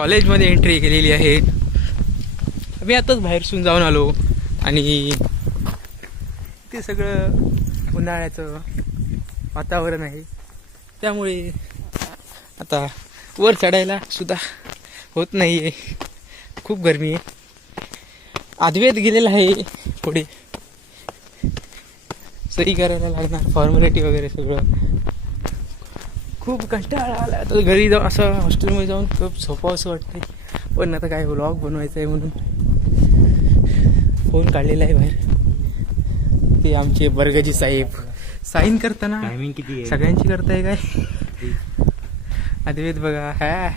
कॉलेजमध्ये एंट्री केलेली आहे. मी आताच बाहेरसून जाऊन आलो आणि ते सगळं उन्हाळ्याचं वातावरण आहे, त्यामुळे आता वर चढायला सुद्धा होत नाही आहे, खूप गरमी आहे. आदवेत गेलेला आहे, पुढे सही करायला लागणार, फॉर्मॅलिटी वगैरे सगळं. खूप कंटाळा आला आता घरी जाऊन, असं हॉस्टेलमध्ये जाऊन खूप सोपं असं वाटतंय. पण आता काय व्लॉग बनवायचं आहे म्हणून फोन काढलेला आहे बाहेर. ते आमचे बर्गजी साहेब साईन करताना टायमिंग किती आहे? सगळ्यांची करताय काय? आदिवेत बघा, हा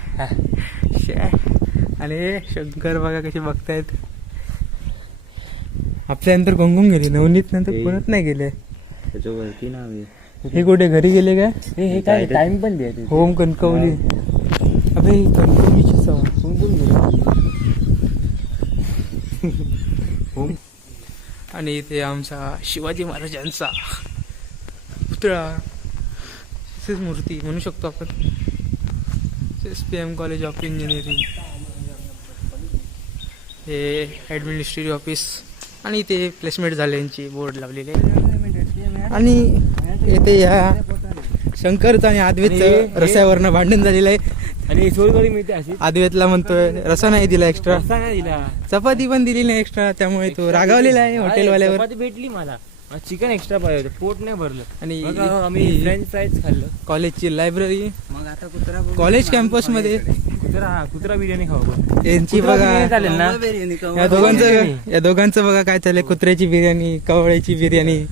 आणि शंकर बघा कसे बघतायत. आपल्यानंतर गोंगून गेले, नवनीत नंतर कोणच नाही गेले. त्याच्यावरती नाव आहे. हे कुठे घरी गेले का? हे काय टाइम पण द्या. होम कणकवली. अबे कणकवलीची सवय आणि ते आमचा शिवाजी महाराजांचा पुतळा, मूर्ती म्हणू शकतो आपण. SPM कॉलेज ऑफ इंजिनिअरिंग, हे ॲडमिनिस्ट्रेटिव्ह ऑफिस आणि ते प्लेसमेंट झाल्यांची बोर्ड लावलेले. आणि येथे या शंकरचं आणि आद्वेतचं रस्त्यावरनं भांडण झालेलं आहे. आणि सोलकढी मिळते अशी. आद्वेतला म्हणतोय रसा नाही दिला एक्स्ट्रा, नाही दिला, चपाती पण दिली नाही एक्स्ट्रा, त्यामुळे तो रागावलेला आहे हॉटेलवाल्यावर. चपाती भेटली मला, चिकन एक्स्ट्रा पाहिजे होतं, पोट नाही भरलं. आणि आम्ही फ्रेंच फ्राईज खाल्लं. कॉलेजची लायब्ररी, मग आता कुत्रा कॉलेज कॅम्पस मध्ये कुत्रा बिर्याणी खाऊ. यांची बघा, चालेल ना? या दोघांचं बघा काय चाललंय. कुत्र्याची बिर्याणी, कवळ्याची बिर्याणी.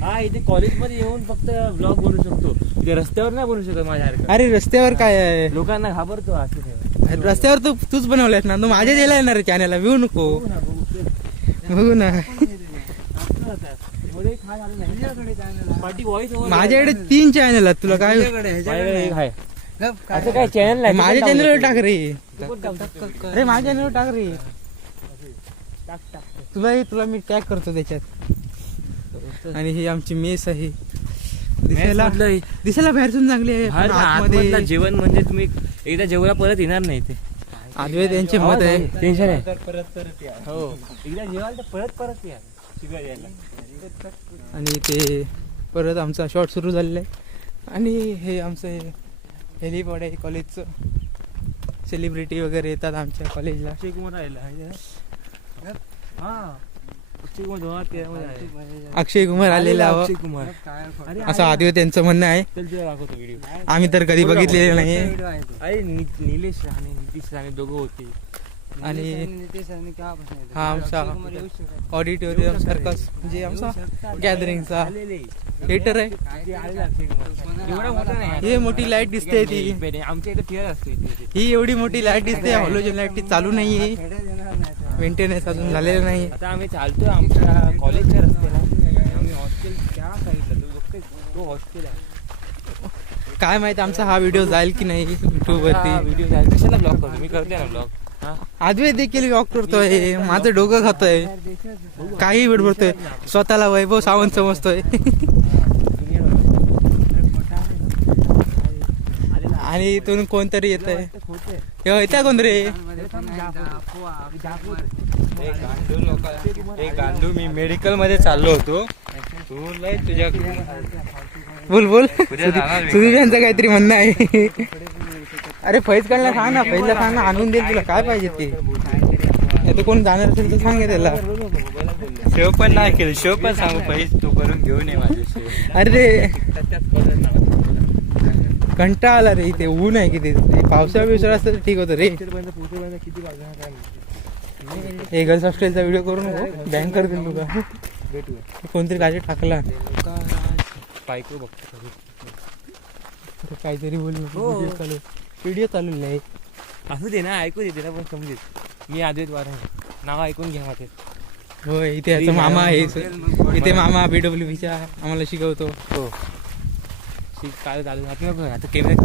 हा, इथे कॉलेजमध्ये येऊन फक्त ब्लॉग बनवू शकतो, इथे रस्त्यावर नाही बनवू शकत माझ्यासारखं. अरे रस्त्यावर काय आहे, लोकांना घाबरतो असं. रस्त्यावर तूच बनवलायस ना, तू माझ्या दिला येणार आहे चॅनलला, व्ह्यू नको बघू ना. माझ्याकडे 3 चॅनल आहेत, तुला काय असं काय चॅनल नाही. माझ्या चॅनलवर टाक रे, अरे माझ्या चॅनलवर टाक रे, तुला मी टॅग करतो त्याच्यात. आणि ही आमची मेस आहे, दिसायला बाहेरसून चांगली आहे, पण आतमध्ये जेवण म्हणजे तुम्ही एकदा जेवला परत येणार नाही ते. आद्वैत यांचे मत आहे. टेन्शन आहे हो, एकदा जेवाल तर परत या. आणि ते परत आमचा शॉट सुरू झालेला आहे. आणि हे आमचं हेलिपॉड आहे कॉलेजचं, सेलिब्रिटी वगैरे येतात आमच्या कॉलेजला. अक्षय कुमार अक्षय कुमार आलेला आहे, अक्षय कुमार असं आदिव त्यांचं म्हणणं आहे. आम्ही तर कधी बघितलेलं नाही. अरे निलेश राणे, नितीश राणे दोघं होते. आणि हा आमचा ऑडिटोरियम सर्कस, म्हणजे आमचा गॅदरिंगचा थिएटर आहे. ही मोठी लाईट दिसते, ती आमच्या इथे थिएटर असते. ही एवढी मोठी लाईट दिसते, हॉलोजन लाईट ती चालू नाहीये, मेंटेनन्स अजून झालेलं नाही. आता आम्ही चालतोय आमच्या कॉलेजच्या रस्त्याला. आम्ही हॉस्टेल त्या साईडला, तो हॉस्टेल आहे. काय माहित आमचा हा व्हिडिओ जाईल की नाही युट्यूब वरती. व्हिडिओ जाईल, कशाला ब्लॉग करतो मी, करते ना ब्लॉग. आद्वैत देखील वॉक करतोय, माझं डोकं खातोय, काही बडबडतोय, स्वतःला वैभव सावंत समजतोय. आणि इथून कोणतरी येत आहे, येत्या कोण रे? गांडू, मी मेडिकल मध्ये चाललो होतो. तुझ्या बोल सुधीर यांचं काहीतरी म्हणणं आहे. अरे फैज काढला सांग ना, फैजला सांग ना, आणून देईल तुला काय पाहिजे ते. कोण जाणार असेल तर सांग त्याला. शेव पण नाही केलं, शेव पण सांगू फैज तू करून घेऊन ये माझे शेव. अरे कंटाळा आला रे, इथे ऊन आहे किती. पावसाळा बिवसाळा असतं तर ठीक होतं रे. हे गर्ल्स हॉस्टेलचा व्हिडिओ करू नको, बँक करतील तुला. कोणतरी काय टाकला बायको बघतो काहीतरी बोल, व्हिडिओ चालू नाही. असू दे ना, ऐकू दे त्याला पण समजेल. मी आद्वैत वार नाव ऐकून घ्या माझे. होय, इथे याचा मामा आहे, इथे मामा BWBच्या आम्हाला शिकवतो. हो, काय चालू आता कॅमेरा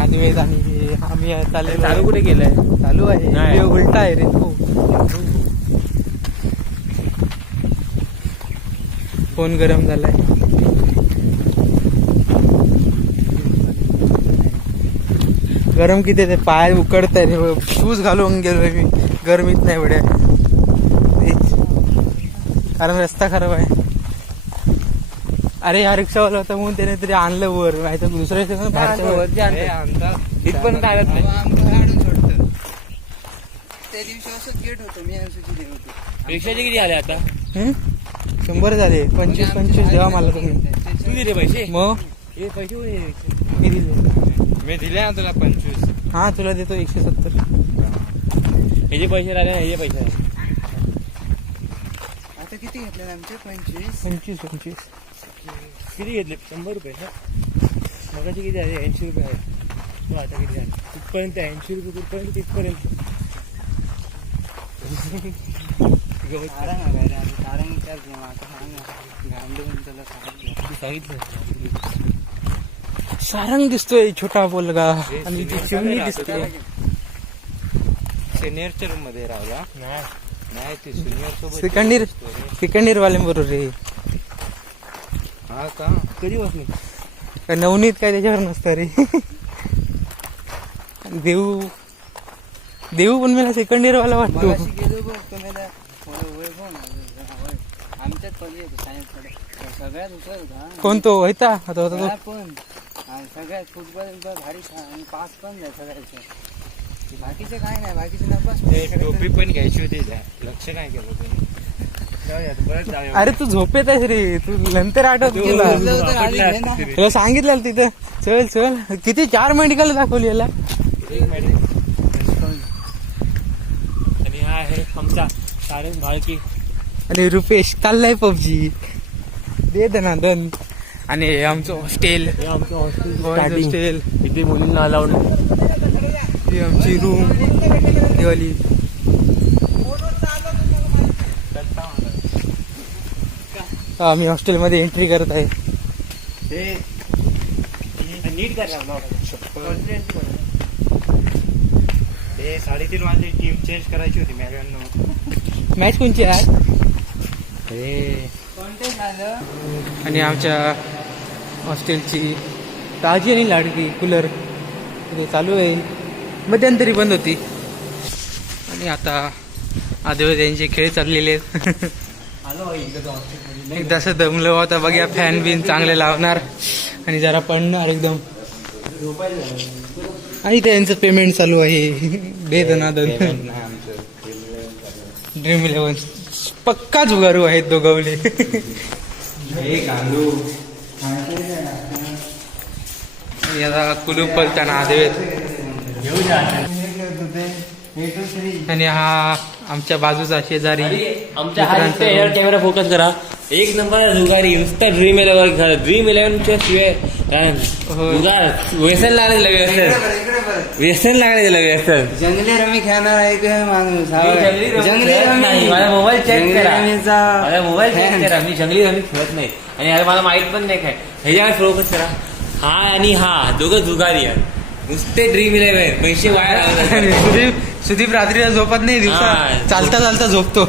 आद्वैत आणि आम्ही चालू कुठे गेलाय? चालू आहे, उलटा आहे रे तो. फोन गरम झालाय. गरम किती ते पाय उकडत आहे. शूज घालून गेलोय मी, गरमीत नाही एवढ्या, कारण रस्ता खराब आहे. अरे हा रिक्षावाला होता म्हणून त्याने तरी आणलं वर, नाही तर दुसऱ्या इथपर्यंत आलत नाही. त्या दिवशी असंच गेट होतं, मी अंशूची देव होतो. रिक्षाचे किती आले आता? 100 झाले. 25 द्यावा मला तुम्ही. तू दिले पैसे? मग हे पैसे कोणी दिले? मी दिले. मी दिले ना तुला 25. हा तुला देतो 170. हे जे पैसे राहिले हे जे पैसे राहिले. आता किती घेतले आमचे? 25. 25. किती घेतले? 100 रुपये ना. मगाशी किती आले? 80 रुपये आहे. तो आता किती झाले? कुठपर्यंत 80 रुपये कुठपर्यंत तिथपर्यंत. सारंग आहे रे, आम्ही सारंग विचार घेऊ आता. सांग ना, गांडून तुला सांगितलं. तू सांगितलं. सारंग दिसतोय छोटा पोलगा, आणि ती चिमणी दिसते. सिनियरच्या रूम मध्ये राहिला नाही ते सिनियर सोबत सेकंड इयर वाले बरोबर रे. हा का? कधी बसली? नवनीत काय त्याच्यावर नसतं रे. देऊ पण मला सेकंड इयर वाला वाटतो. मगाशी गेलो बघ तुम्हाला वैभव ना, आमच्यात पहिले सायन्सकडे सगळ्यात हुशार होता. कोण तो होता? आता होता तो. पण आणि सगळ्यात फुटबॉल भारी आणि पास पण नाही सगळ्याचे. बाकीचे काय नाही, बाकीचे नपास. टोपी पण घ्यायची होती, लक्ष काय केलं तुम्ही? अरे तू झोपेत आहेस रे, तू नंतर आठवत गेला. तुला सांगितलं तिथं चल चल. किती 4 मेडिकल दाखवली याला. आणि हा आहे आमचा सारंग भाळकी. आणि रुपेश चाललाय पबजी. दे दना दन. आणि हे आमचं हॉस्टेल, हे आमचं हॉस्टेल हॉस्टेल. इथे मुलींना अलाउड नाही. ही आमची रूम वाली. आम्ही हॉस्टेलमध्ये एंट्री करत आहे. नीट करा. 3:30 वाजले, टीम चेंज करायची होती मॅगन. मॅच कोणची आहे? कोणते झालं? आणि आमच्या हॉस्टेलची ताजी आणि लाडकी कूलर इथे चालू आहे. मध्यंतरी बंद होती आणि आता आदिवासी यांचे खेळ चाललेले आहेत. एकदा असं दमलं होता बघा. फॅन बिन चांगले लावणार आणि जरा पडणार एकदम. आणि त्यांचं पेमेंट चालू आहे. दे दनादन. ड्रीम 11 पक्का जुगारू आहेत दोघवले. याला कुलूप पलताना आदेवेत. आणि हा आमच्या बाजूचा शेजारी. आमच्या हा कॅमेरा फोकस करा. एक नंबर जुगारी, नुसता ड्रीम 11च्या शिवाय व्यसन लागले. व्यसन लागले त्याला व्यसन. जंगली रमी खेळणार आहे का माणूस? जंगली रमी माझा मोबाईल चेक करा. माझा मोबाईल चेक करा. मी जंगली रमी खेळत नाही आणि यार मला माहित पण नाही काय. ह्याच्यावर फोकस करा. हा आणि हा दोघं जुगारी आहे. नुसते ड्रीम 11 पैसे वाया. सुदीप रात्रीला झोपत नाही, दिवसा चालता चालता झोपतो.